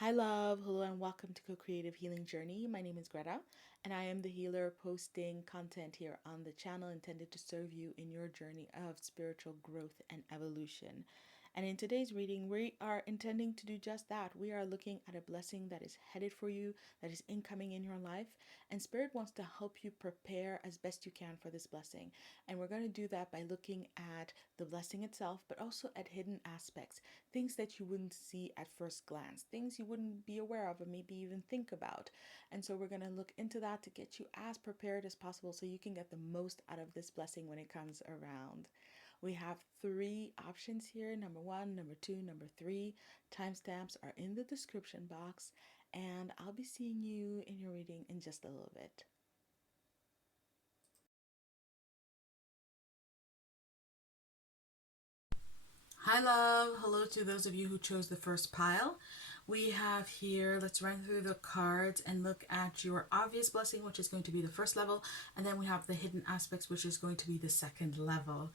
Hi, love. Hello, and welcome to Co-Creative Healing Journey. My name is Greta, and I am the healer posting content here on the channel intended to serve you in your journey of spiritual growth and evolution. And in today's reading, we are intending to do just that. We are looking at a blessing that is headed for you, that is incoming in your life, and Spirit wants to help you prepare as best you can for this blessing. And we're going to do that by looking at the blessing itself, but also at hidden aspects, things that you wouldn't see at first glance, things you wouldn't be aware of or maybe even think about. And so we're going to look into that to get you as prepared as possible so you can get the most out of this blessing when it comes around. We have three options here: number one, number two, number three. Timestamps are in the description box, and I'll be seeing you in your reading in just a little bit. Hi, love. Hello to those of you who chose the first pile. We have here, let's run through the cards and look at your obvious blessing, which is going to be the first level. And then we have the hidden aspects, which is going to be the second level.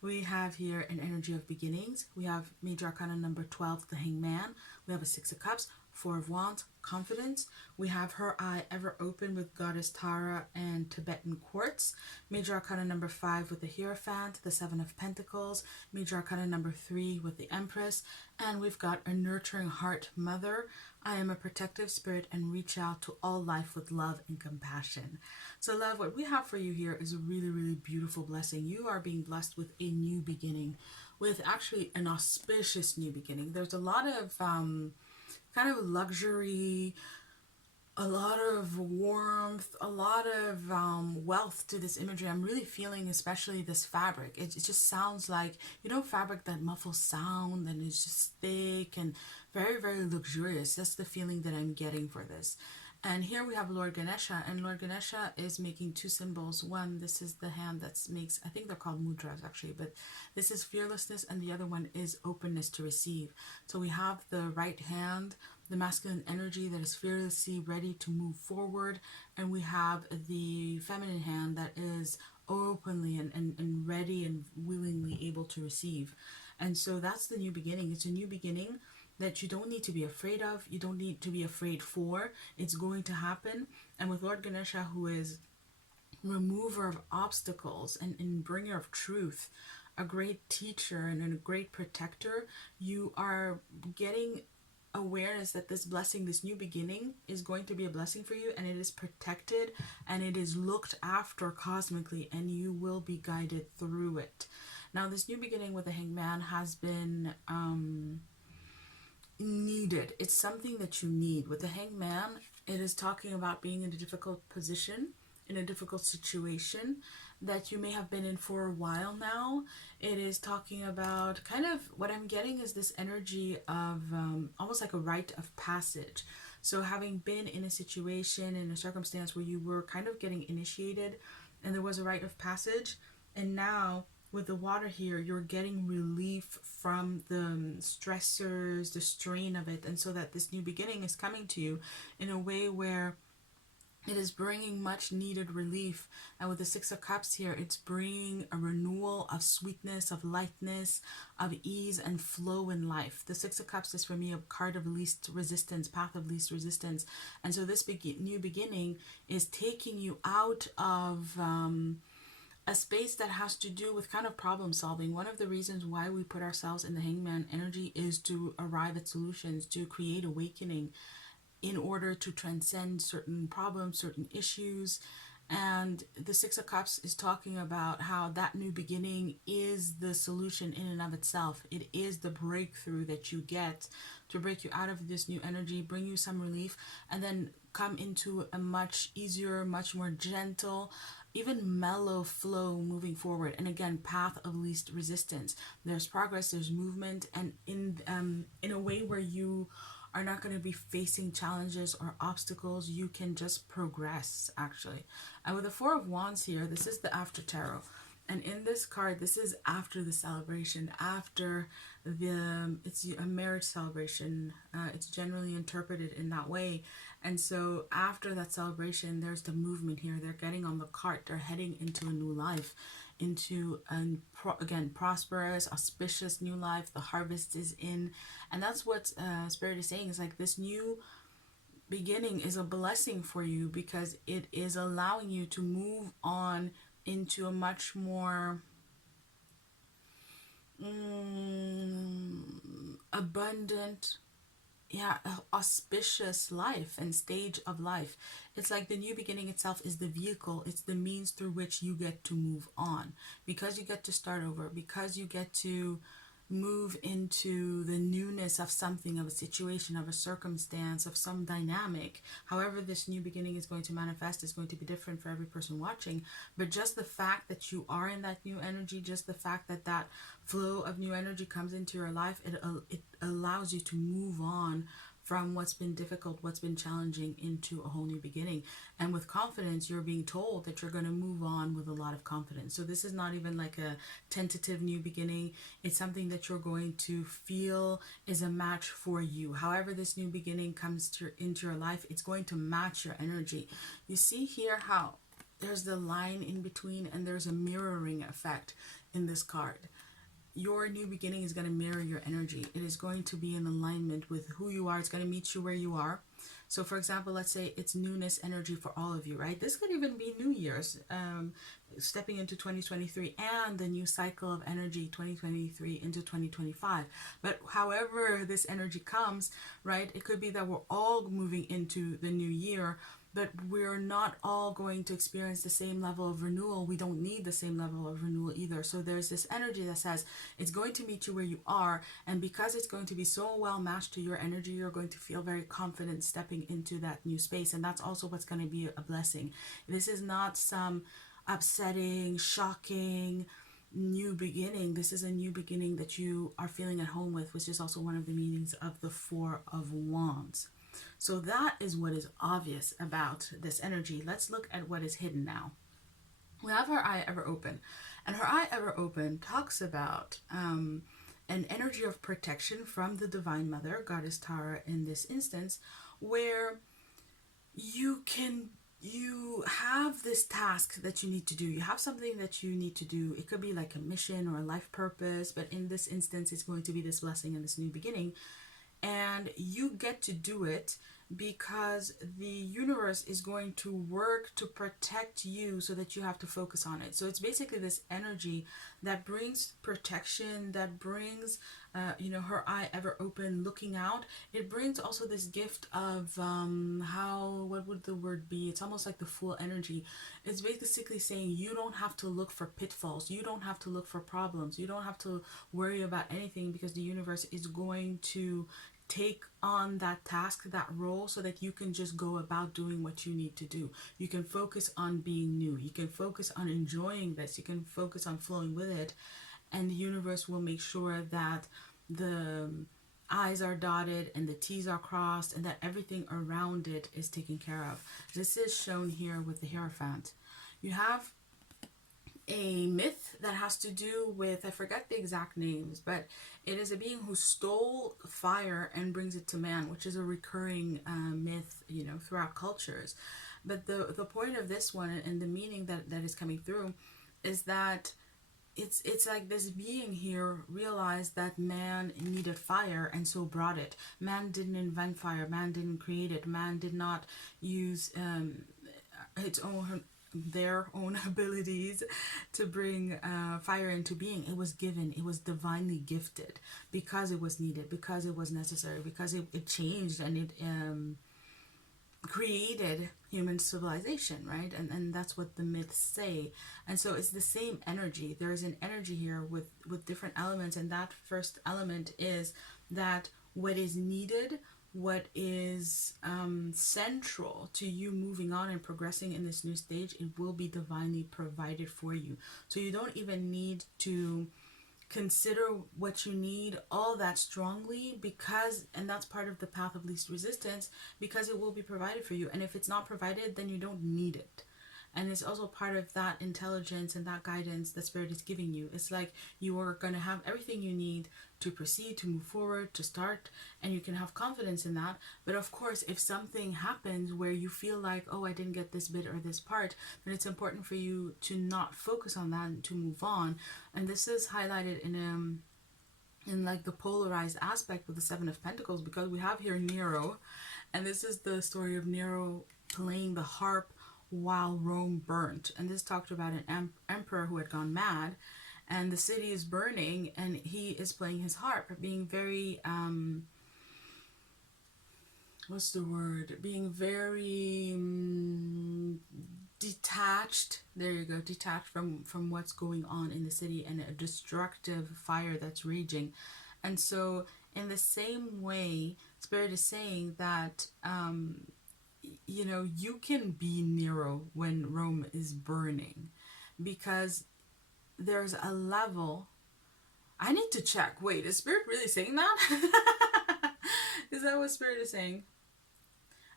We have here an energy of beginnings. We have Major Arcana number 12, the Hangman. We have a Six of Cups, Four of Wands, confidence. We have her eye ever open with Goddess Tara and Tibetan quartz. Major Arcana number 5 with the Hierophant, the Seven of Pentacles. Major Arcana number 3 with the Empress. And we've got a nurturing heart mother. I am a protective spirit and reach out to all life with love and compassion. So love, what we have for you here is a really, really beautiful blessing. You are being blessed with a new beginning, with actually an auspicious new beginning. There's a lot of kind of luxury, a lot of warmth, a lot of wealth to this imagery. I'm really feeling especially this fabric. It just sounds like, fabric that muffles sound and is just thick and very, very luxurious. That's the feeling that I'm getting for this. And here we have Lord Ganesha, and Lord Ganesha is making two symbols. One, this is the hand that makes, I think they're called mudras actually, but this is fearlessness, and the other one is openness to receive. So we have the right hand, the masculine energy that is fearlessly ready to move forward, and we have the feminine hand that is openly and ready and willingly able to receive. And so that's the new beginning. It's a new beginning that you don't need to be afraid of. You don't need to be afraid for. It's going to happen. And with Lord Ganesha, who is remover of obstacles and bringer of truth, a great teacher and a great protector, you are getting awareness that this blessing, this new beginning, is going to be a blessing for you, and it is protected and it is looked after cosmically, and you will be guided through it. Now, this new beginning with the Hangman has been needed. It's something that you need. With the Hangman, it is talking about being in a difficult position, in a difficult situation that you may have been in for a while now. It is talking about kind of what I'm getting is this energy of almost like a rite of passage. So having been in a situation, in a circumstance where you were kind of getting initiated and there was a rite of passage, and now with the water here, you're getting relief from the stressors, the strain of it, and so that this new beginning is coming to you in a way where it is bringing much needed relief. And with the Six of Cups here, it's bringing a renewal of sweetness, of lightness, of ease and flow in life. The Six of Cups is for me a card of least resistance, path of least resistance. And so this new beginning is taking you out of a space that has to do with kind of problem solving. One of the reasons why we put ourselves in the Hangman energy is to arrive at solutions, to create awakening in order to transcend certain problems, certain issues. And the Six of Cups is talking about how that new beginning is the solution in and of itself. It is the breakthrough that you get to break you out of this new energy, bring you some relief, and then come into a much easier, much more gentle, even mellow flow moving forward. And again, path of least resistance. There's progress, there's movement, and in a way where you are not going to be facing challenges or obstacles. You can just progress, actually. And with the Four of Wands here, this is the After Tarot. And in this card, this is after the celebration, after it's a marriage celebration. It's generally interpreted in that way. And so after that celebration, there's the movement here. They're getting on the cart. They're heading into a new life, into again, prosperous, auspicious new life. The harvest is in. And that's what Spirit is saying, is like this new beginning is a blessing for you, because it is allowing you to move on into a much more abundant, auspicious life and stage of life. It's like the new beginning itself is the vehicle, it's the means through which you get to move on, because you get to start over, because you get to move into the newness of something, of a situation, of a circumstance, of some dynamic. However this new beginning is going to manifest is going to be different for every person watching, but just the fact that you are in that new energy, just the fact that that flow of new energy comes into your life, it allows you to move on from what's been difficult, what's been challenging, into a whole new beginning. And with confidence, you're being told that you're going to move on with a lot of confidence. So this is not even like a tentative new beginning. It's something that you're going to feel is a match for you. However this new beginning comes into your life, it's going to match your energy. You see here how there's the line in between, and there's a mirroring effect in this card. Your new beginning is going to mirror your energy. It is going to be in alignment with who you are. It's going to meet you where you are. So for example, let's say it's newness energy for all of you, right? This could even be New Year's, stepping into 2023, and the new cycle of energy 2023 into 2025. But however this energy comes, right, it could be that we're all moving into the new year, but we're not all going to experience the same level of renewal. We don't need the same level of renewal either. So there's this energy that says it's going to meet you where you are, and because it's going to be so well matched to your energy, you're going to feel very confident stepping into that new space. And that's also what's going to be a blessing. This is not some upsetting, shocking new beginning. This is a new beginning that you are feeling at home with, which is also one of the meanings of the Four of Wands. So that is what is obvious about this energy. Let's look at what is hidden now. We have her eye ever open, and her eye ever open talks about an energy of protection from the Divine Mother, Goddess Tara in this instance, where you have this task that you need to do. You have something that you need to do. It could be like a mission or a life purpose, but in this instance, it's going to be this blessing and this new beginning. And you get to do it because the universe is going to work to protect you, so that you have to focus on it. So it's basically this energy that brings protection, that brings her eye ever open, looking out. It brings also this gift of what would the word be? It's almost like the Fool energy. It's basically saying you don't have to look for pitfalls, you don't have to look for problems, you don't have to worry about anything, because the universe is going to take on that task, that role, so that you can just go about doing what you need to do. You can focus on being new. You can focus on enjoying this. You can focus on flowing with it. And the universe will make sure that the I's are dotted and the T's are crossed, and that everything around it is taken care of. This is shown here with the Hierophant. You have a myth that has to do with, I forget the exact names, but it is a being who stole fire and brings it to man, which is a recurring myth, throughout cultures. But the point of this one, and the meaning that is coming through, is that it's like this being here realized that man needed fire, and so brought it. Man didn't invent fire, man didn't create it, man did not use their own abilities to bring fire into being. It was given, it was divinely gifted, because it was needed, because it was necessary, because it changed, and it created human civilization, right? And that's what the myths say. And so it's the same energy. There is an energy here with different elements, and that first element is that what is needed, what is central to you moving on and progressing in this new stage, it will be divinely provided for you. So you don't even need to consider what you need all that strongly, and that's part of the path of least resistance, because it will be provided for you. And if it's not provided, then you don't need it. And it's also part of that intelligence and that guidance that Spirit is giving you. It's like you are going to have everything you need to proceed, to move forward, to start, and you can have confidence in that. But of course, if something happens where you feel like, oh, I didn't get this bit or this part, then it's important for you to not focus on that and to move on. And this is highlighted in like the polarized aspect with the Seven of Pentacles, because we have here Nero, and this is the story of Nero playing the harp while Rome burnt. And this talked about an emperor who had gone mad, and the city is burning, and he is playing his harp, being very what's the word, being very detached. There you go, detached from what's going on in the city, and a destructive fire that's raging. And so in the same way, Spirit is saying that you know, you can be Nero when Rome is burning, because there's a level. I need to check. Wait, is Spirit really saying that? Is that what Spirit is saying?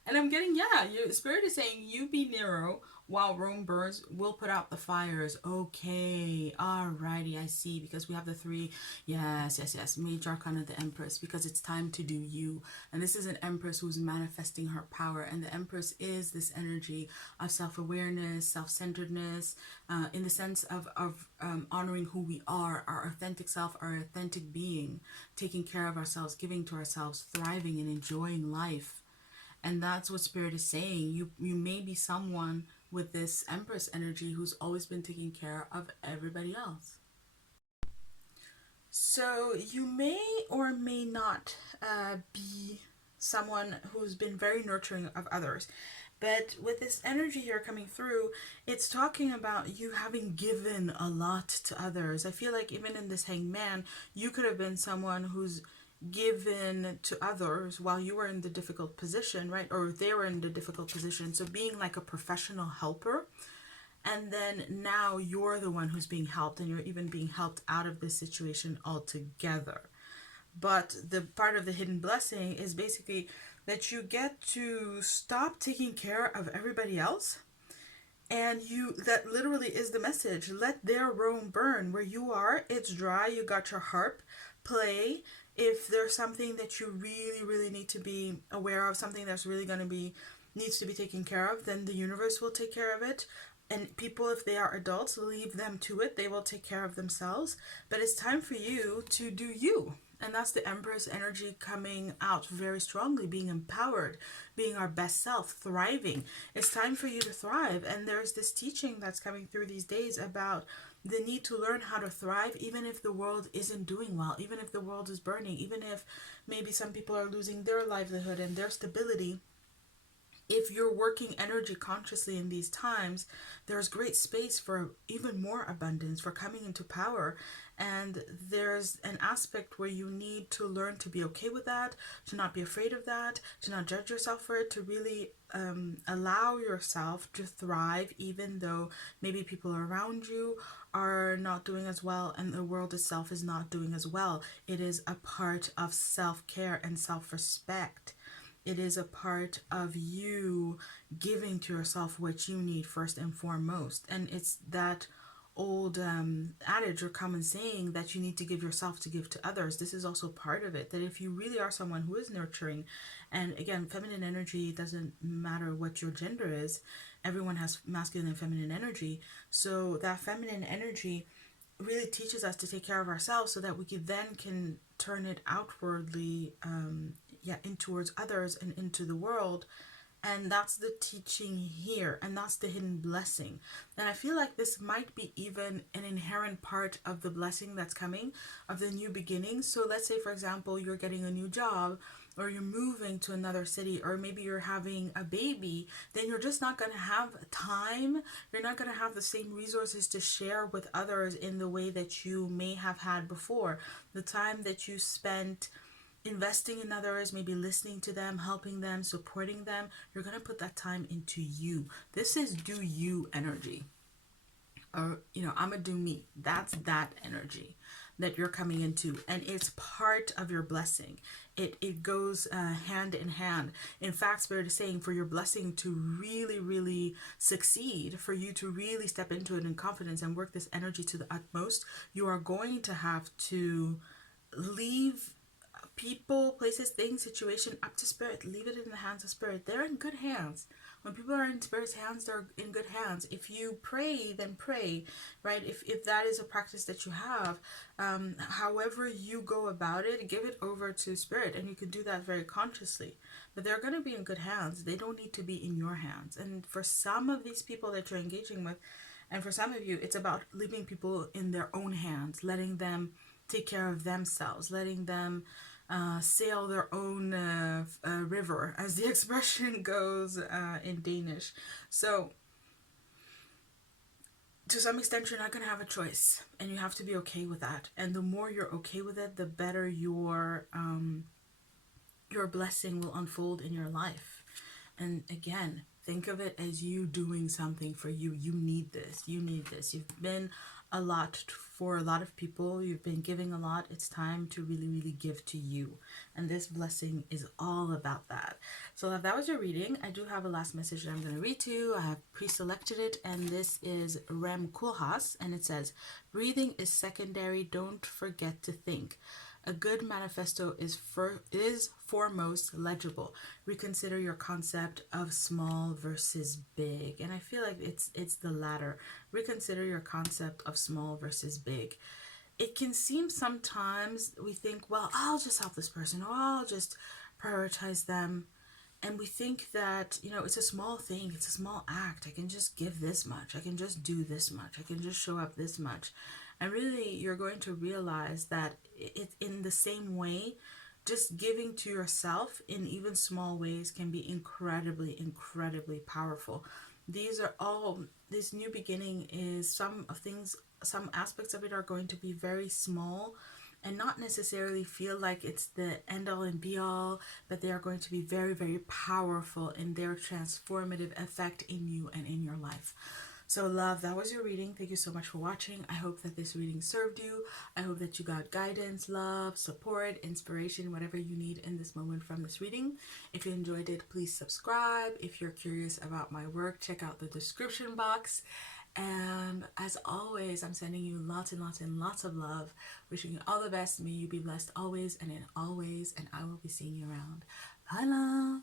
And I'm getting, yeah, Spirit is saying you be Nero while Rome burns. We'll put out the fires. Okay, alrighty, I see. Because we have the three, yes, Major Arcana, the Empress, because it's time to do you. And this is an Empress who's manifesting her power. And the Empress is this energy of self-awareness, self-centeredness, in the sense of honoring who we are, our authentic self, our authentic being, taking care of ourselves, giving to ourselves, thriving and enjoying life. And that's what Spirit is saying. You may be someone with this Empress energy who's always been taking care of everybody else. So you may or may not be someone who's been very nurturing of others. But with this energy here coming through, it's talking about you having given a lot to others. I feel like even in this Hangman, you could have been someone who's given to others while you were in the difficult position, right? Or they were in the difficult position. So being like a professional helper, and then now you're the one who's being helped, and you're even being helped out of this situation altogether. But the part of the hidden blessing is basically that you get to stop taking care of everybody else. And that literally is the message. Let their Rome burn. Where you are, it's dry. You got your harp, play. If there's something that you really, really need to be aware of, something that's really going to needs to be taken care of, then the universe will take care of it. And people, if they are adults, leave them to it. They will take care of themselves. But it's time for you to do you. And that's the Empress energy coming out very strongly, being empowered, being our best self, thriving. It's time for you to thrive. And there's this teaching that's coming through these days about the need to learn how to thrive, even if the world isn't doing well, even if the world is burning, even if maybe some people are losing their livelihood and their stability. If you're working energy consciously in these times, there's great space for even more abundance, for coming into power. And there's an aspect where you need to learn to be okay with that, to not be afraid of that, to not judge yourself for it, to really allow yourself to thrive, even though maybe people around you are not doing as well and the world itself is not doing as well. It is a part of self-care and self-respect. It is a part of you giving to yourself what you need first and foremost. And it's that old adage or common saying that you need to give yourself to give to others. This is also part of it, that if you really are someone who is nurturing, and again, feminine energy doesn't matter what your gender is, everyone has masculine and feminine energy. So that feminine energy really teaches us to take care of ourselves so that we can turn it outwardly, in towards others and into the world. And that's the teaching here, and that's the hidden blessing. And I feel like this might be even an inherent part of the blessing that's coming, of the new beginning. So let's say, for example, you're getting a new job, or you're moving to another city, or maybe you're having a baby, then you're just not going to have time. You're not going to have the same resources to share with others in the way that you may have had before. The time that you spent investing in others, maybe listening to them, helping them, supporting them, you're going to put that time into you. This is do you energy. Or, I'm going to do me. That's that energy. that you're coming into, and it's part of your blessing. It goes hand in hand. In fact, Spirit is saying for your blessing to really, really succeed, for you to really step into it in confidence and work this energy to the utmost, you are going to have to leave people, places, things, situation up to Spirit. Leave it in the hands of Spirit. They're in good hands. When people are in Spirit's hands, they're in good hands. If you pray, then pray, right? If that is a practice that you have, however you go about it, give it over to Spirit, and you can do that very consciously. But they're going to be in good hands. They don't need to be in your hands. And for some of these people that you're engaging with, and for some of you, it's about leaving people in their own hands, letting them take care of themselves, letting them sail their own river, as the expression goes in Danish. So to some extent, you're not going to have a choice, and you have to be okay with that. And the more you're okay with it, the better your blessing will unfold in your life. And again, think of it as you doing something for you. You need this. You need this. You've been a lot for a lot of people. You've been giving a lot. It's time to really, really give to you. And this blessing is all about that. So if that was your reading, I do have a last message that I'm going to read to you. I have pre-selected it, and this is Rem Koolhaas, and it says, breathing is secondary. Don't forget to think. A good manifesto is foremost legible. Reconsider your concept of small versus big. And I feel like it's the latter. Reconsider your concept of small versus big. It can seem sometimes we think, well, I'll just help this person, or I'll just prioritize them. And we think that, it's a small thing. It's a small act. I can just give this much. I can just do this much. I can just show up this much. And really, you're going to realize that it's in the same way, just giving to yourself in even small ways can be incredibly, incredibly powerful. This new beginning is some aspects of it are going to be very small and not necessarily feel like it's the end all and be all, but they are going to be very, very powerful in their transformative effect in you and in your life. So love, that was your reading. Thank you so much for watching. I hope that this reading served you. I hope that you got guidance, love, support, inspiration, whatever you need in this moment from this reading. If you enjoyed it, please subscribe. If you're curious about my work, check out the description box. And as always, I'm sending you lots and lots and lots of love. Wishing you all the best. May you be blessed always and in all ways. And I will be seeing you around. Bye, love.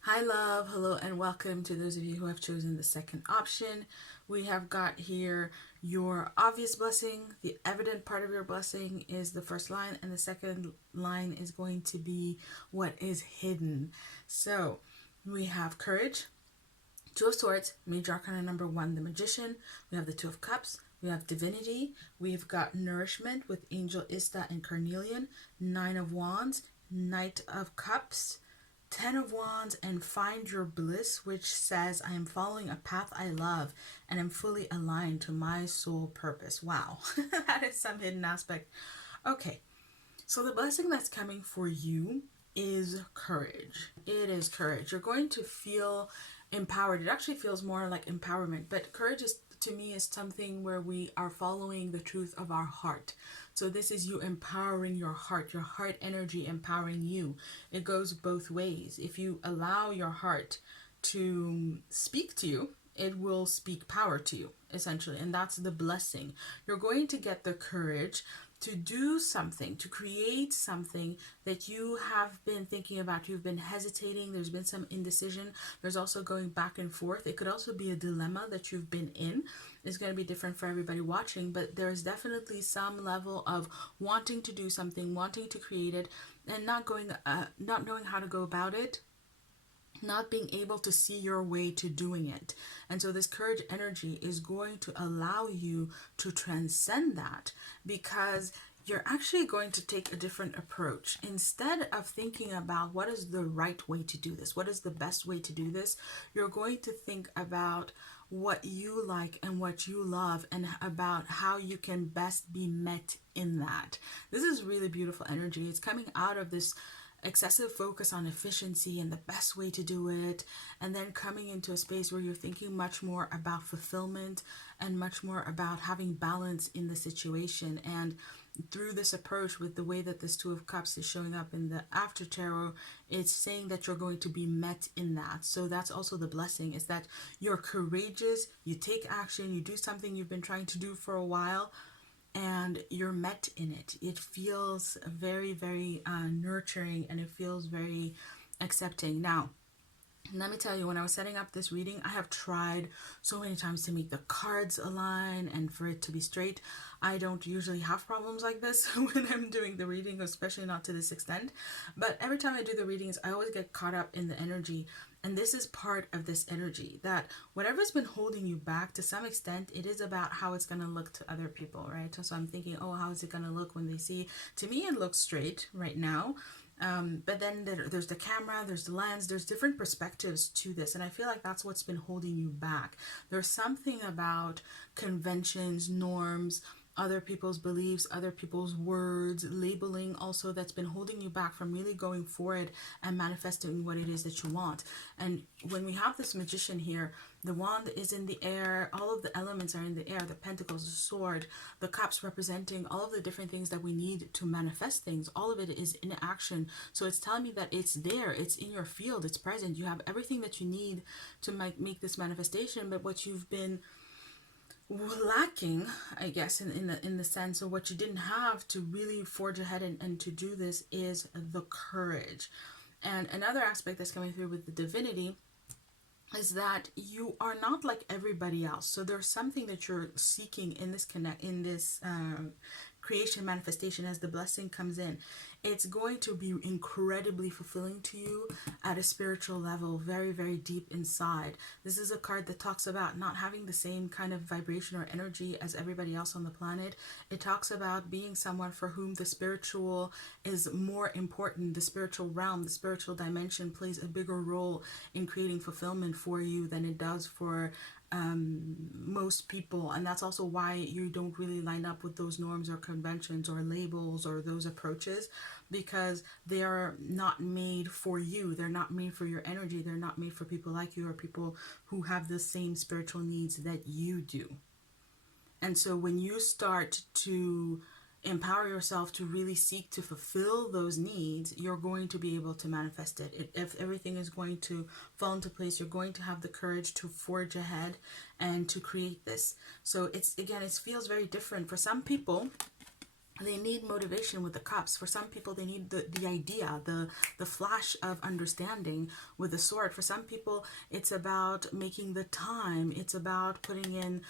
Hi love, hello and welcome to those of you who have chosen the second option. We have got here your obvious blessing. The evident part of your blessing is the first line, and the second line is going to be what is hidden. So we have courage, Two of Swords, Major Arcana number 1, the Magician. We have the Two of Cups. We have divinity. We've got nourishment with Angel Ista and Carnelian. 9 of Wands, Knight of Cups, 10 of Wands, and find your bliss, which says, I am following a path I love and am fully aligned to my soul purpose. Wow, that is some hidden aspect. Okay, so the blessing that's coming for you is courage. It is courage. You're going to feel empowered. It actually feels more like empowerment, but courage is, to me, is something where we are following the truth of our heart. So this is you empowering your heart energy empowering you. It goes both ways. If you allow your heart to speak to you, it will speak power to you, essentially. And that's the blessing. You're going to get the courage to do something, to create something that you have been thinking about. You've been hesitating. There's been some indecision. There's also going back and forth. It could also be a dilemma that you've been in. It's going to be different for everybody watching, but there's definitely some level of wanting to do something, wanting to create it, and not knowing how to go about it, not being able to see your way to doing it. And so this courage energy is going to allow you to transcend that, because you're actually going to take a different approach. Instead of thinking about what is the right way to do this, what is the best way to do this, you're going to think about what you like and what you love, and about how you can best be met in that. This is really beautiful energy. It's coming out of this excessive focus on efficiency and the best way to do it, and then coming into a space where you're thinking much more about fulfillment and much more about having balance in the situation. And through this approach, with the way that this Two of Cups is showing up in the after tarot, it's saying that you're going to be met in that. So that's also the blessing, is that you're courageous, you take action, you do something you've been trying to do for a while, and you're met in it. It feels very, very nurturing, and it feels very accepting. Now, let me tell you, when I was setting up this reading, I have tried so many times to make the cards align and for it to be straight. I don't usually have problems like this when I'm doing the reading, especially not to this extent. But every time I do the readings, I always get caught up in the energy. And this is part of this energy, that whatever's been holding you back, to some extent, it is about how it's going to look to other people, right? So I'm thinking, oh, how is it going to look when they see? To me, it looks straight right now. But then there's the camera, there's the lens, there's different perspectives to this. And I feel like that's what's been holding you back. There's something about conventions, norms, other people's beliefs, other people's words, labeling also, that's been holding you back from really going for it and manifesting what it is that you want. And when we have this Magician here, the wand is in the air, all of the elements are in the air, the pentacles, the sword, the cups representing all of the different things that we need to manifest things. All of it is in action. So it's telling me that it's there, it's in your field, it's present. You have everything that you need to make this manifestation, but what you've been lacking, I guess, in the sense of what you didn't have to really forge ahead and to do this, is the courage. And another aspect that's coming through with the divinity is that you are not like everybody else. So there's something that you're seeking in this creation manifestation. As the blessing comes in, it's going to be incredibly fulfilling to you at a spiritual level, very, very deep inside. This is a card that talks about not having the same kind of vibration or energy as everybody else on the planet. It talks about being someone for whom the spiritual is more important. The spiritual realm, the spiritual dimension plays a bigger role in creating fulfillment for you than it does for most people. And that's also why you don't really line up with those norms or conventions or labels or those approaches, because they are not made for you. They're not made for your energy. They're not made for people like you or people who have the same spiritual needs that you do. And so when you start to empower yourself to really seek to fulfill those needs, you're going to be able to manifest it. If everything is going to fall into place, you're going to have the courage to forge ahead and to create this. So it feels very different. For some people, they need motivation with the cups. For some people, they need the idea, the flash of understanding with the sword. For some people, it's about making the time. It's about putting in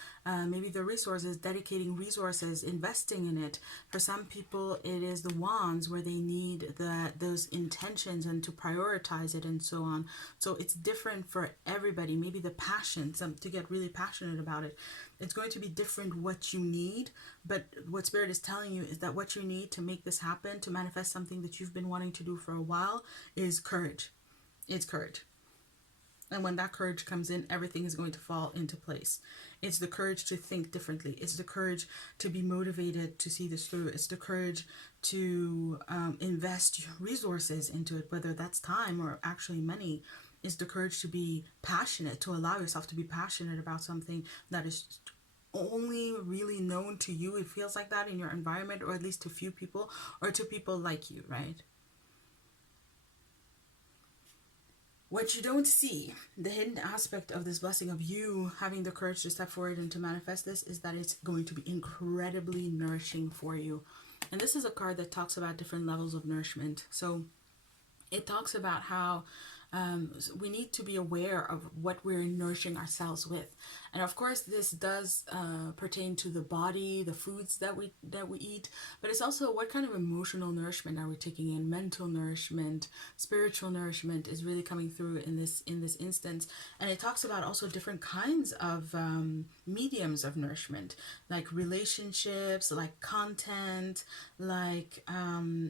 maybe the resources, dedicating resources, investing in it. For some people, it is the wands, where they need those intentions and to prioritize it and so on. So it's different for everybody. Maybe the passion, to get really passionate about it. It's going to be different what you need, but what Spirit is telling you is that what you need to make this happen, to manifest something that you've been wanting to do for a while, is courage. It's courage. And when that courage comes in, everything is going to fall into place. It's the courage to think differently. It's the courage to be motivated to see this through. It's the courage to invest your resources into it, whether that's time or actually money. Is the courage to be passionate, to allow yourself to be passionate about something that is only really known to you. It feels like that in your environment, or at least to few people, or to people like you, right? What you don't see, the hidden aspect of this blessing of you having the courage to step forward and to manifest this, is that it's going to be incredibly nourishing for you. And this is a card that talks about different levels of nourishment. So it talks about how we need to be aware of what we're nourishing ourselves with. And of course, this does pertain to the body, the foods that we eat, but it's also what kind of emotional nourishment are we taking in. Mental nourishment, spiritual nourishment is really coming through in this instance. And it talks about also different kinds of mediums of nourishment, like relationships, like content, like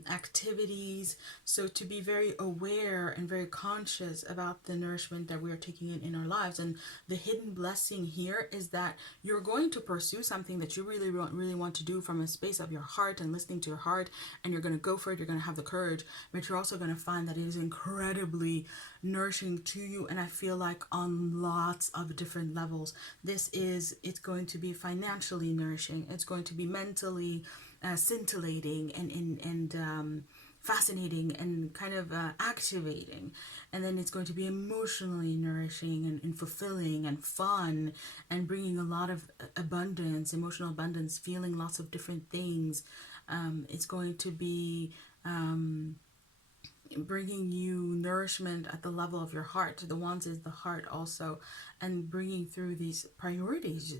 activities. So to be very aware and very conscious about the nourishment that we are taking in our lives. And the hidden blessing here is that you're going to pursue something that you really want to do from a space of your heart and listening to your heart, and you're going to go for it. You're going to have the courage, but you're also going to find that it is incredibly nourishing to you. And I feel like on lots of different levels, it's going to be financially nourishing. It's going to be mentally scintillating and fascinating and kind of activating, and then it's going to be emotionally nourishing and fulfilling and fun and bringing a lot of abundance, emotional abundance, feeling lots of different things. It's going to be bringing you nourishment at the level of your heart. The wands is the heart also, and bringing through these priorities,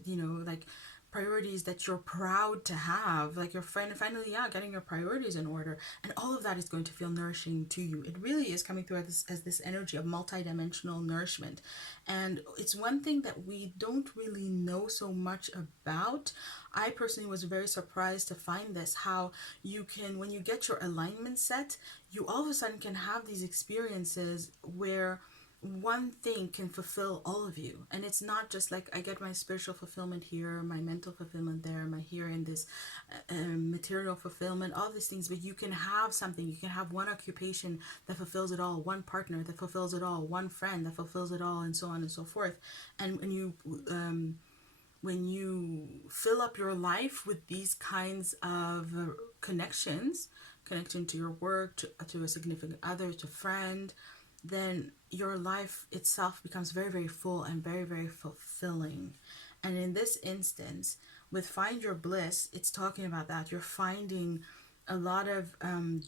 like priorities that you're proud to have, like you're finally getting your priorities in order, and all of that is going to feel nourishing to you. It really is coming through as this energy of multidimensional nourishment, and it's one thing that we don't really know so much about. I personally was very surprised to find this, how you can, when you get your alignment set, you all of a sudden can have these experiences where one thing can fulfill all of you. And it's not just like I get my spiritual fulfillment here, my mental fulfillment there, my here in this material fulfillment, all these things, but you can have something. You can have one occupation that fulfills it all, one partner that fulfills it all, one friend that fulfills it all, and so on and so forth. And when you fill up your life with these kinds of connections, connection to your work, to a significant other, to friend, then your life itself becomes very, very full and very, very fulfilling. And in this instance, with Find Your Bliss, it's talking about that. You're finding a lot of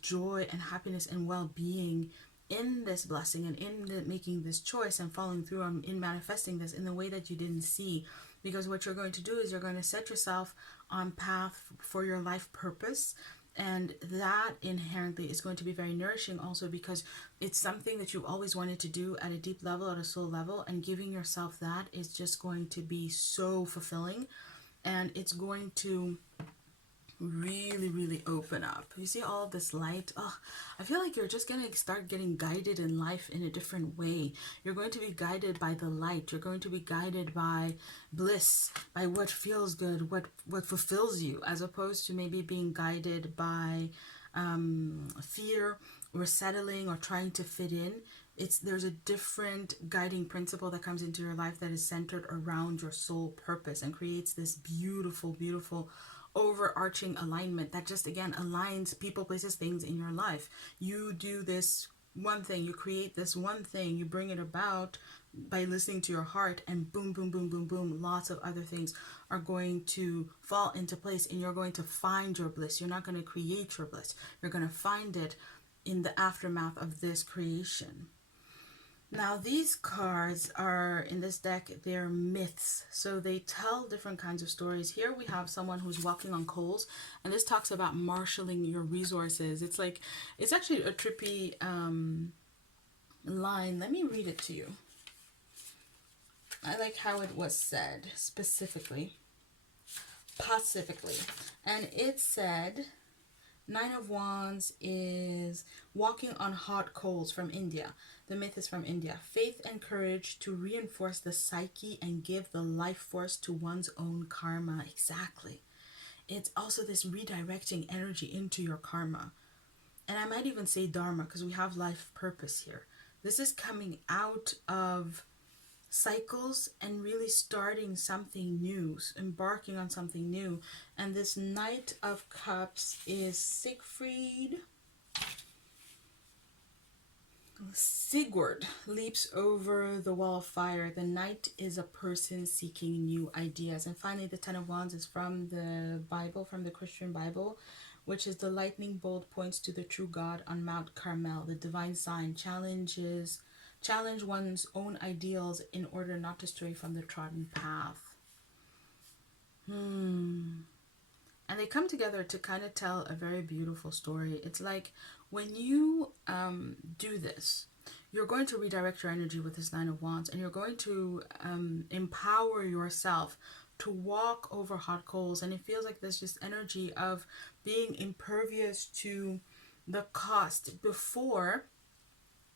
joy and happiness and well-being in this blessing, and in making this choice and following through in manifesting this in the way that you didn't see. Because what you're going to do is you're going to set yourself on path for your life purpose. And that inherently is going to be very nourishing also, because it's something that you've always wanted to do at a deep level, at a soul level, and giving yourself that is just going to be so fulfilling, and it's going to really, really open up. You see all of this light? Oh, I feel like you're just going to start getting guided in life in a different way. You're going to be guided by the light. You're going to be guided by bliss, by what feels good, what fulfills you, as opposed to maybe being guided by fear or settling or trying to fit in. There's a different guiding principle that comes into your life that is centered around your soul purpose and creates this beautiful, beautiful overarching alignment that just again aligns people, places, things in your life. You do this one thing, you create this one thing, you bring it about by listening to your heart, and boom, boom, boom, boom, boom, lots of other things are going to fall into place, and you're going to find your bliss. You're not going to create your bliss, you're going to find it in the aftermath of this creation. Now, these cards are, in this deck, they're myths. So they tell different kinds of stories. Here we have someone who's walking on coals, and this talks about marshaling your resources. It's like, it's actually a trippy line. Let me read it to you. I like how it was said, specifically. And it said, Nine of Wands is walking on hot coals from India. The myth is from India. Faith and courage to reinforce the psyche and give the life force to one's own karma. Exactly. It's also this redirecting energy into your karma. And I might even say dharma, because we have life purpose here. This is coming out of cycles and really starting something new, embarking on something new. And this Knight of Cups is Sigurd leaps over the wall of fire. The Knight is a person seeking new ideas. And finally, the Ten of Wands is from the Bible, from the Christian Bible, which is the lightning bolt points to the true God on Mount Carmel. The divine sign challenge one's own ideals in order not to stray from the trodden path. And they come together to kind of tell a very beautiful story. It's like when you do this, you're going to redirect your energy with this Nine of Wands, and you're going to empower yourself to walk over hot coals. And it feels like there's this energy of being impervious to the cost before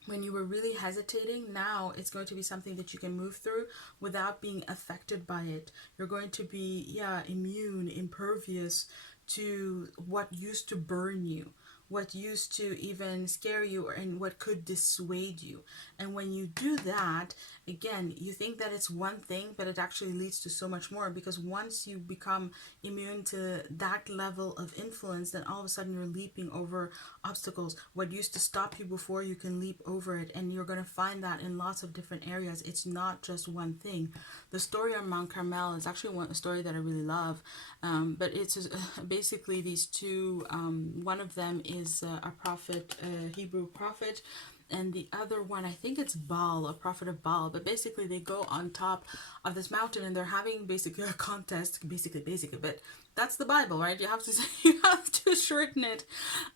when you were really hesitating, now it's going to be something that you can move through without being affected by it. You're going to be, immune, impervious to what used to burn you, what used to even scare you, and what could dissuade you. And when you do that, again, you think that it's one thing, but it actually leads to so much more, because once you become immune to that level of influence, then all of a sudden you're leaping over obstacles. What used to stop you before, you can leap over it, and you're going to find that in lots of different areas. It's not just one thing. The story on Mount Carmel is actually a story that I really love, but it's basically these two. One of them is a prophet, a Hebrew prophet, and the other one, I think it's Baal, a prophet of Baal. But basically they go on top of this mountain and they're having basically a contest, basically, but that's the Bible, right? You have to you have to shorten it.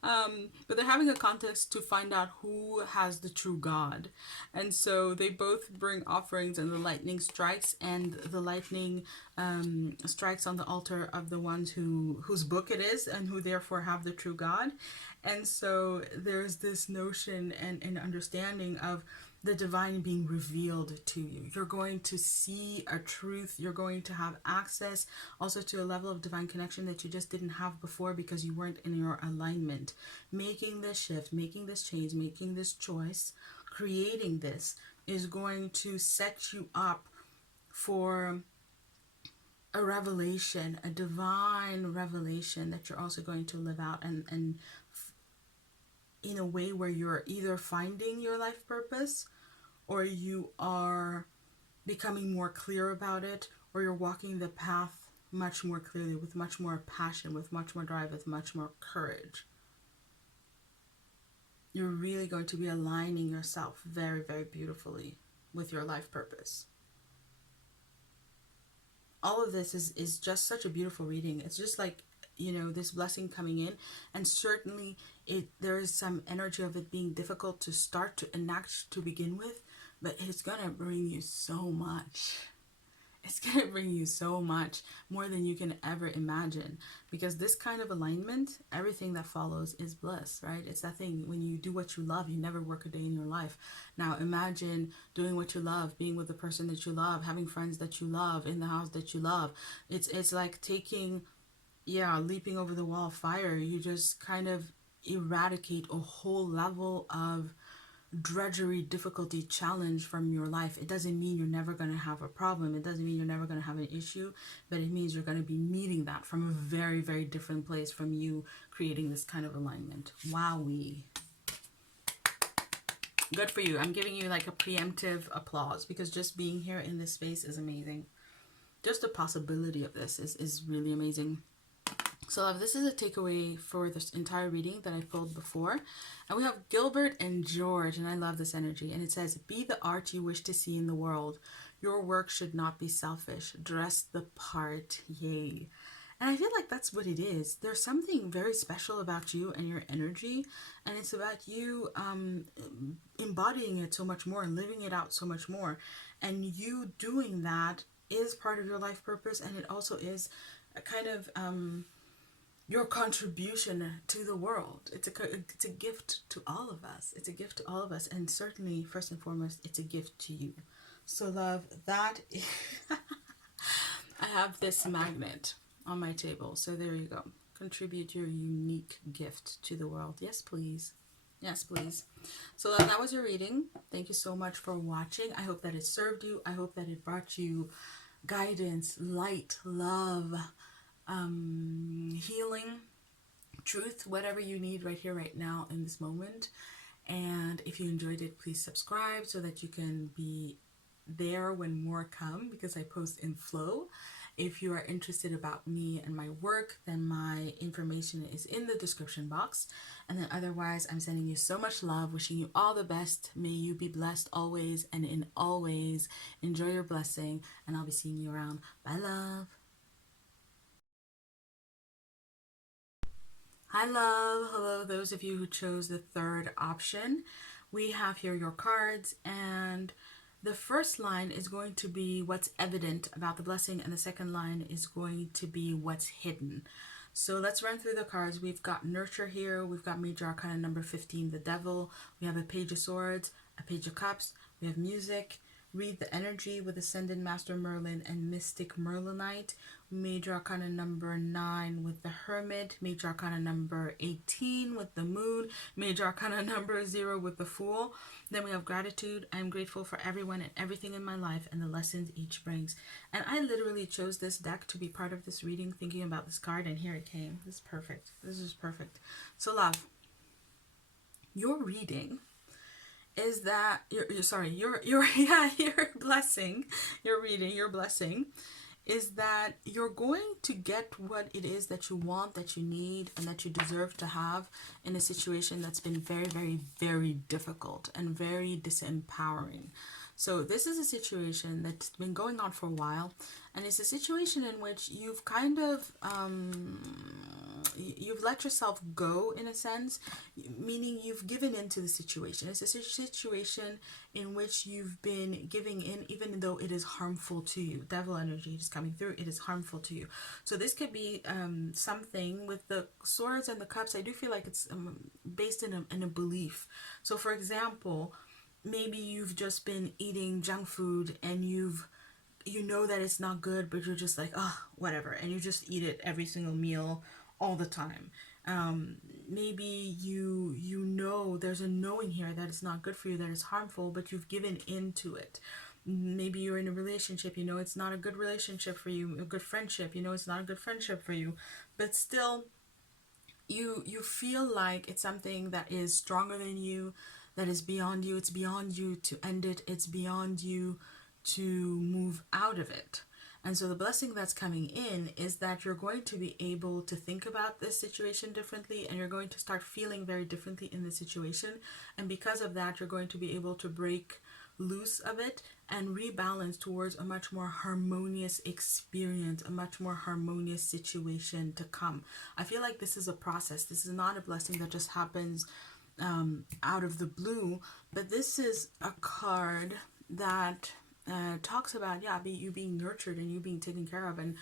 But they're having a contest to find out who has the true God. And so they both bring offerings, and the lightning strikes, and the lightning strikes on the altar of the ones whose book it is, and who therefore have the true God. And so there's this notion and understanding of the divine being revealed to you. You're going to see a truth. You're going to have access also to a level of divine connection that you just didn't have before, because you weren't in your alignment. Making this shift, making this change, making this choice, creating this is going to set you up for a revelation, a divine revelation that you're also going to live out, and in a way where you're either finding your life purpose, or you are becoming more clear about it, or you're walking the path much more clearly, with much more passion, with much more drive, with much more courage. You're really going to be aligning yourself very, very beautifully with your life purpose. All of this is just such a beautiful reading. It's just like, this blessing coming in, and certainly there is some energy of it being difficult to start to enact to begin with, but it's gonna bring you so much. It's gonna bring you so much more than you can ever imagine, because this kind of alignment, everything that follows is bliss, right? It's that thing, when you do what you love, you never work a day in your life. Now imagine doing what you love, being with the person that you love, having friends that you love, in the house that you love. It's like taking, leaping over the wall of fire. You just kind of eradicate a whole level of drudgery, difficulty, challenge from your life. It doesn't mean you're never going to have a problem. It doesn't mean you're never going to have an issue, but it means you're going to be meeting that from a very, very different place from you creating this kind of alignment. Wowee. Good for you. I'm giving you like a preemptive applause, because just being here in this space is amazing. Just the possibility of this is really amazing. So love, this is a takeaway for this entire reading that I pulled before. And we have Gilbert and George, and I love this energy. And it says, be the art you wish to see in the world. Your work should not be selfish. Dress the part. Yay. And I feel like that's what it is. There's something very special about you and your energy. And it's about you embodying it so much more and living it out so much more. And you doing that is part of your life purpose. And it also is a kind of your contribution to the world. It's a gift to all of us. It's a gift to all of us. And certainly, first and foremost, it's a gift to you. So love, that is I have this magnet on my table. So there you go. Contribute your unique gift to the world. Yes, please. Yes, please. So love, that was your reading. Thank you so much for watching. I hope that it served you. I hope that it brought you guidance, light, love, healing, truth, whatever you need right here, right now, in this moment. And if you enjoyed it, please subscribe so that you can be there when more come, because I post in flow. If you are interested about me and my work, then my information is in the description box. And then otherwise, I'm sending you so much love, wishing you all the best. May you be blessed always, and in always enjoy your blessing, and I'll be seeing you around. Bye, love. Hi love, hello those of you who chose the third option. We have here your cards, and the first line is going to be what's evident about the blessing, and the second line is going to be what's hidden. So let's run through the cards. We've got Nurture here. We've got Major Arcana number 15, the Devil. We have a Page of Swords, a Page of Cups. We have Music. Read the Energy with Ascended Master Merlin and Mystic Merlinite. Major Arcana number 9 with the Hermit. Major Arcana number 18 with the Moon. Major Arcana number 0 with the Fool. Then we have Gratitude. I am grateful for everyone and everything in my life and the lessons each brings. And I literally chose this deck to be part of this reading, thinking about this card, and here it came. This is perfect. This is perfect. So love, your reading is that your blessing, your reading, your blessing is that you're going to get what it is that you want, that you need, and that you deserve to have in a situation that's been very, very, very difficult and very disempowering. So this is a situation that's been going on for a while, and it's a situation in which you've kind of you've let yourself go, in a sense, meaning you've given into the situation. It's a situation in which you've been giving in, even though it is harmful to you. Devil energy is coming through. It is harmful to you. So this could be something with the swords and the cups. I do feel like it's based in a belief. So for example, maybe you've just been eating junk food and you know that it's not good, but you're just like, oh, whatever, and you just eat it every single meal all the time. Maybe you know there's a knowing here that it's not good for you, that it's harmful, but you've given into it. Maybe you're in a relationship, you know it's not a good relationship for you, a good friendship, you know it's not a good friendship for you, but still you feel like it's something that is stronger than you, that is beyond you. It's beyond you to end it. It's beyond you to move out of it. And so the blessing that's coming in is that you're going to be able to think about this situation differently, and you're going to start feeling very differently in the situation. And because of that, you're going to be able to break loose of it and rebalance towards a much more harmonious experience, a much more harmonious situation to come. I feel like this is a process. This is not a blessing that just happens out of the blue, but this is a card that talks about you being nurtured and you being taken care of. And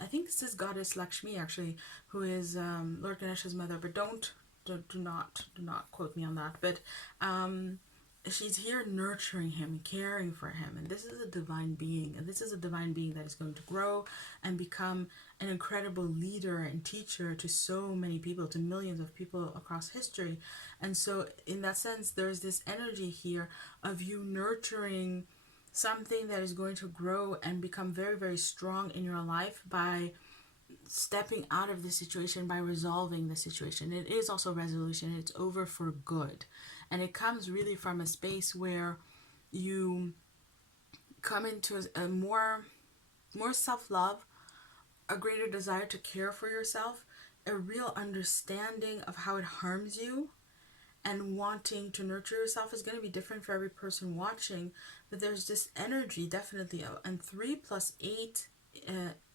I think this is Goddess Lakshmi, actually, who is Lord Ganesha's mother, but do not quote me on that, but she's here nurturing him, caring for him, and this is a divine being, and this is a divine being that is going to grow and become an incredible leader and teacher to so many people, to millions of people across history. And so in that sense, there's this energy here of you nurturing something that is going to grow and become very, very strong in your life by stepping out of the situation, by resolving the situation. It is also resolution. It's over for good. And it comes really from a space where you come into a more self-love, a greater desire to care for yourself, a real understanding of how it harms you, and wanting to nurture yourself is going to be different for every person watching. But there's this energy, definitely. And 3 plus 8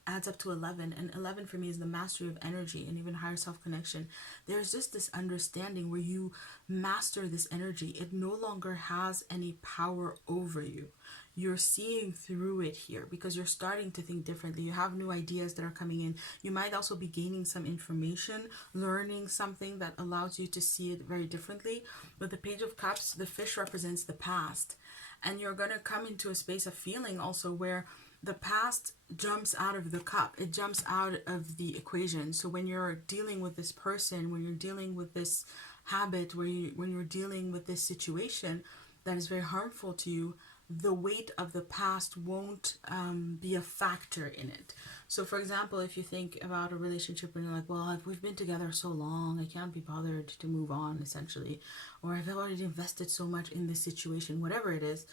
adds up to 11, and 11 for me is the mastery of energy and even higher self-connection. There's just this understanding where you master this energy. It no longer has any power over you. You're seeing through it here because you're starting to think differently. You have new ideas that are coming in. You might also be gaining some information, learning something that allows you to see it very differently. With the Page of Cups, the fish represents the past, and you're going to come into a space of feeling also where the past jumps out of the cup. It jumps out of the equation. So when you're dealing with this person, when you're dealing with this habit, when you're dealing with this situation that is very harmful to you, the weight of the past won't be a factor in it. So for example, if you think about a relationship and you're like, well, we've been together so long, I can't be bothered to move on, essentially, or I've already invested so much in this situation, whatever it is,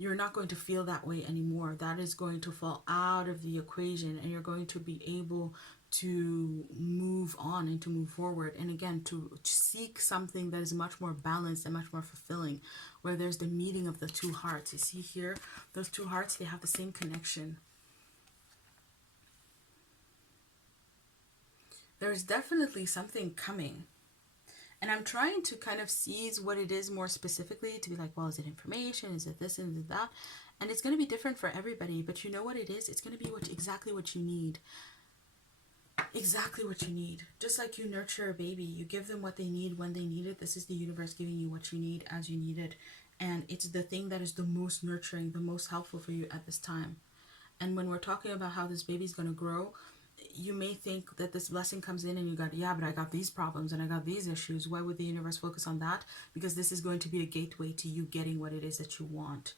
you're not going to feel that way anymore. That is going to fall out of the equation, and you're going to be able to move on and to move forward. And again, to seek something that is much more balanced and much more fulfilling, where there's the meeting of the two hearts. You see here, those two hearts, they have the same connection. There's definitely something coming. And I'm trying to kind of seize what it is more specifically, to be like, well, is it information? Is it this? Is it that? And it's going to be different for everybody. But you know what it is? It's going to be exactly what you need. exactly what you need. Just like you nurture a baby, you give them what they need when they need it. This is the universe giving you what you need as you need it. And it's the thing that is the most nurturing, the most helpful for you at this time. And when we're talking about how this baby's going to grow, you may think that this blessing comes in and you got, yeah, but I got these problems and I got these issues. Why would the universe focus on that? Because this is going to be a gateway to you getting what it is that you want.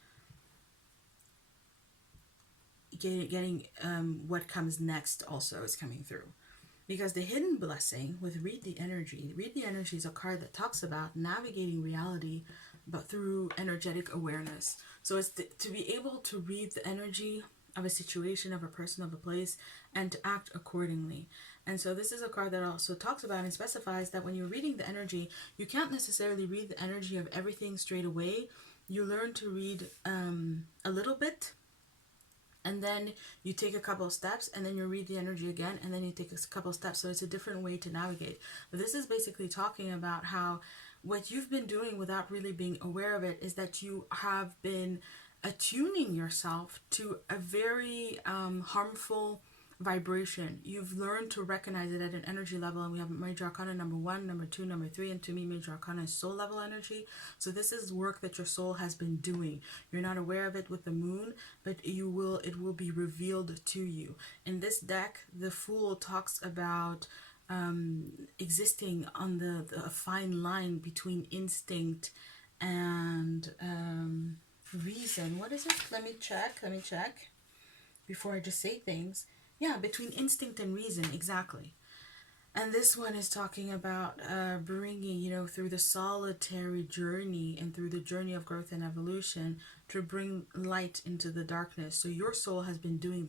Getting what comes next also is coming through. Because the hidden blessing with Read the Energy is a card that talks about navigating reality but through energetic awareness. So it's to be able to read the energy of a situation, of a person, of a place, and to act accordingly. And so this is a card that also talks about and specifies that when you're reading the energy, you can't necessarily read the energy of everything straight away. You learn to read a little bit, and then you take a couple of steps, and then you read the energy again, and then you take a couple of steps. So it's a different way to navigate. But this is basically talking about how what you've been doing without really being aware of it is that you have been attuning yourself to a very harmful vibration. You've learned to recognize it at an energy level, and we have major arcana number 1, number 2, number 3, and to me major arcana is soul level energy. So this is work that your soul has been doing. You're not aware of it with the moon, but it will be revealed to you. In this deck, the Fool talks about existing on the fine line between instinct and reason. What is it? Let me check before I just say things. Yeah, between instinct and reason, exactly. And this one is talking about bringing, through the solitary journey and through the journey of growth and evolution, to bring light into the darkness. So your soul has been doing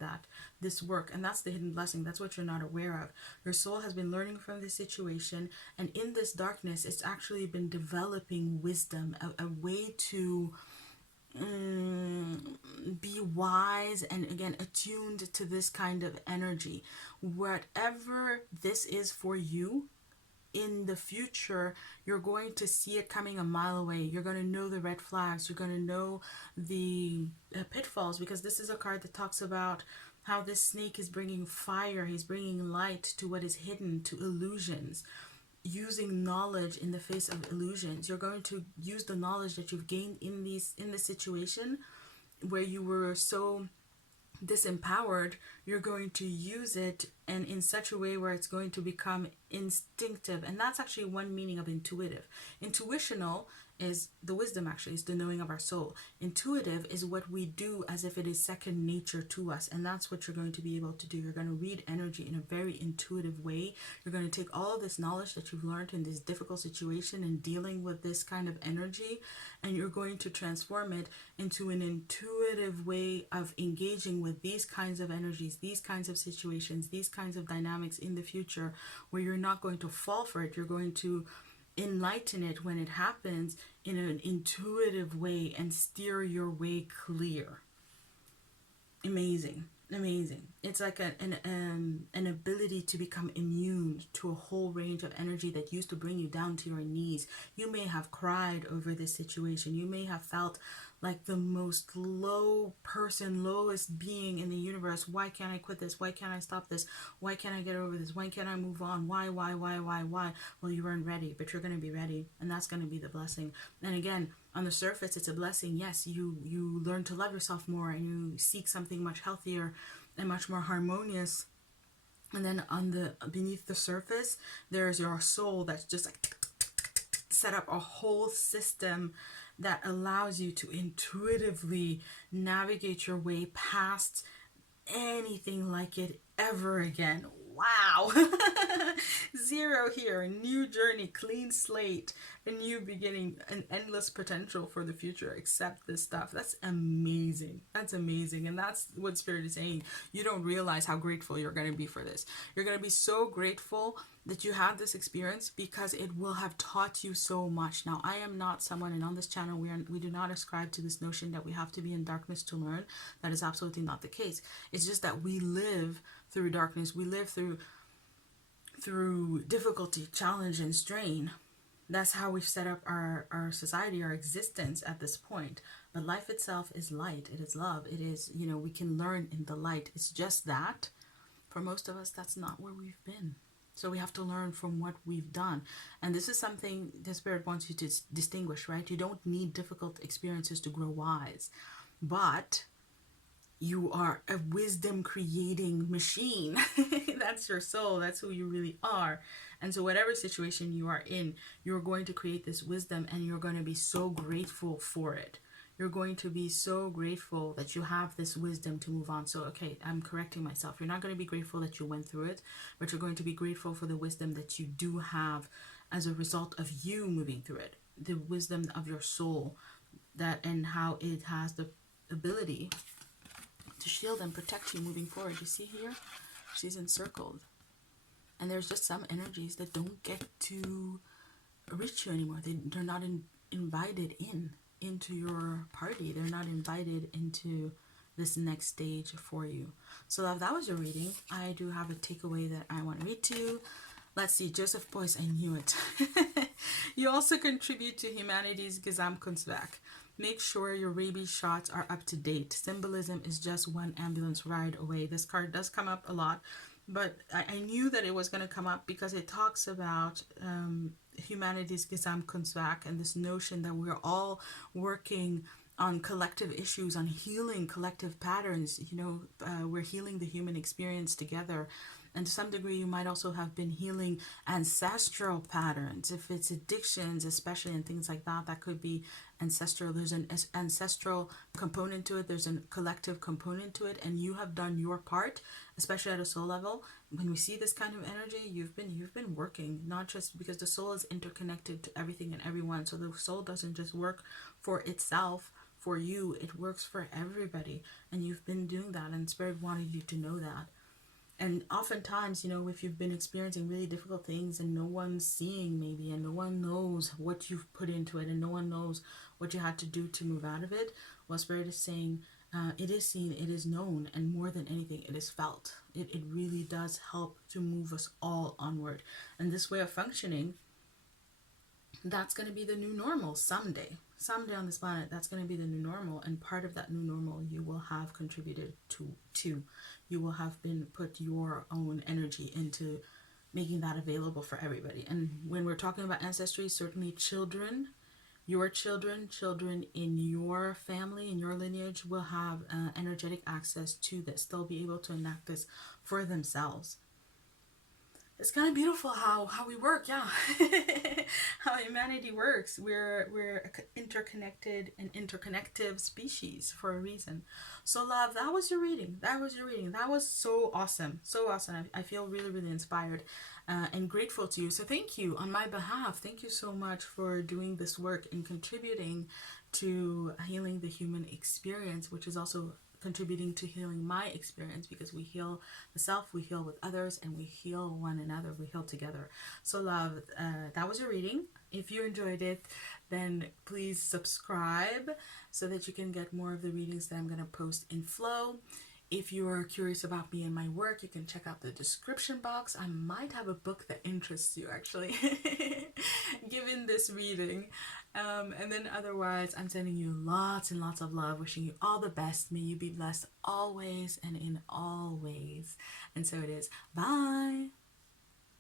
this work, and that's the hidden blessing. That's what you're not aware of. Your soul has been learning from this situation, and in this darkness, it's actually been developing wisdom, a way to be wise and again attuned to this kind of energy. Whatever this is for you in the future, you're going to see it coming a mile away. You're going to know the red flags. You're going to know the pitfalls, because this is a card that talks about how this snake is bringing fire. He's bringing light to what is hidden, to illusions. Using knowledge in the face of illusions. You're going to use the knowledge that you've gained in this situation where you were so disempowered. You're going to use it, and in such a way where it's going to become instinctive. And that's actually one meaning of intuitive. Intuitional is the wisdom, actually, is the knowing of our soul. Intuitive is what we do as if it is second nature to us, and that's what you're going to be able to do. You're going to read energy in a very intuitive way. You're going to take all of this knowledge that you've learned in this difficult situation and dealing with this kind of energy, and you're going to transform it into an intuitive way of engaging with these kinds of energies, these kinds of situations, these kinds of dynamics in the future, where you're not going to fall for it. You're going to enlighten it when it happens in an intuitive way and steer your way clear. Amazing. It's like an ability to become immune to a whole range of energy that used to bring you down to your knees. You may have cried over this situation. You may have felt like the most lowest being in the universe. Why can't I quit this? Why can't I stop this? Why can't I get over this? Why can't I move on? Why? Well, you weren't ready, but you're going to be ready, and that's going to be the blessing. And again, on the surface, it's a blessing. Yes, you learn to love yourself more, and you seek something much healthier and much more harmonious. And then beneath the surface, there's your soul that's just like set up a whole system that allows you to intuitively navigate your way past anything like it ever again. Wow. 0 here, new journey, clean slate, a new beginning, an endless potential for the future. Accept this stuff. That's amazing. And that's what Spirit is saying. You don't realize how grateful you're going to be for this. You're going to be so grateful that you had this experience, because it will have taught you so much. Now, I am not someone, and on this channel we do not ascribe to this notion that we have to be in darkness to learn. That is absolutely not the case. It's just that we live through darkness. We live through difficulty, challenge, and strain. That's how we've set up our society, our existence at this point. But life itself is light. It is love. It is, we can learn in the light. It's just that For most of us, that's not where we've been. So we have to learn from what we've done. And this is something the Spirit wants you to distinguish, right? You don't need difficult experiences to grow wise. But you are a wisdom creating machine. That's your soul. That's who you really are. And so whatever situation you are in, you're going to create this wisdom and you're going to be so grateful for it. You're going to be so grateful that you have this wisdom to move on. So, okay, I'm correcting myself. You're not going to be grateful that you went through it, but you're going to be grateful for the wisdom that you do have as a result of you moving through it. The wisdom of your soul, that and how it has the ability to shield and protect you moving forward. You see here, she's encircled. And there's just some energies that don't get to reach you anymore. They're not invited into your party. They're not invited into this next stage for you. So love, that was your reading. I do have a takeaway that I want to read to you. Let's see, Joseph Boyce, I knew it. You also contribute to humanity's Gesamtkunstwerk. Make sure your rabies shots are up to date. Symbolism is just one ambulance ride away. This card does come up a lot, but I knew that it was going to come up because it talks about humanity's Gesamtkunstwerk and this notion that we're all working on collective issues, on healing collective patterns. We're healing the human experience together. And to some degree, you might also have been healing ancestral patterns. If it's addictions, especially, and things like that, that could be ancestral. There's an ancestral component to it. There's a collective component to it. And you have done your part, especially at a soul level. When we see this kind of energy, you've been working, not just because the soul is interconnected to everything and everyone. So the soul doesn't just work for itself, for you. It works for everybody. And you've been doing that. And Spirit wanted you to know that. And oftentimes, if you've been experiencing really difficult things and no one's seeing maybe, and no one knows what you've put into it, and no one knows what you had to do to move out of it, well, Spirit is saying it is seen, it is known, and more than anything, it is felt. It really does help to move us all onward. And this way of functioning, that's going to be the new normal someday. Someday on this planet, that's going to be the new normal. And part of that new normal you will have contributed to. You will have been put your own energy into making that available for everybody. And when we're talking about ancestry, certainly children, your children in your family, in your lineage will have energetic access to this. They'll be able to enact this for themselves. It's kind of beautiful how we work, yeah. How humanity works. We're interconnected and interconnective species for a reason. So love, that was your reading. That was so awesome. So awesome. I feel really, really inspired and grateful to you. So thank you on my behalf. Thank you so much for doing this work and contributing to healing the human experience, which is also contributing to healing my experience, because we heal the self, we heal with others, and we heal one another, we heal together. So love, that was your reading. If you enjoyed it, then please subscribe so that you can get more of the readings that I'm going to post in flow. If you are curious about me and my work, you can check out the description box. I might have a book that interests you, actually, given this reading. And then otherwise, I'm sending you lots and lots of love, wishing you all the best. May you be blessed always and in all ways. And so it is. Bye.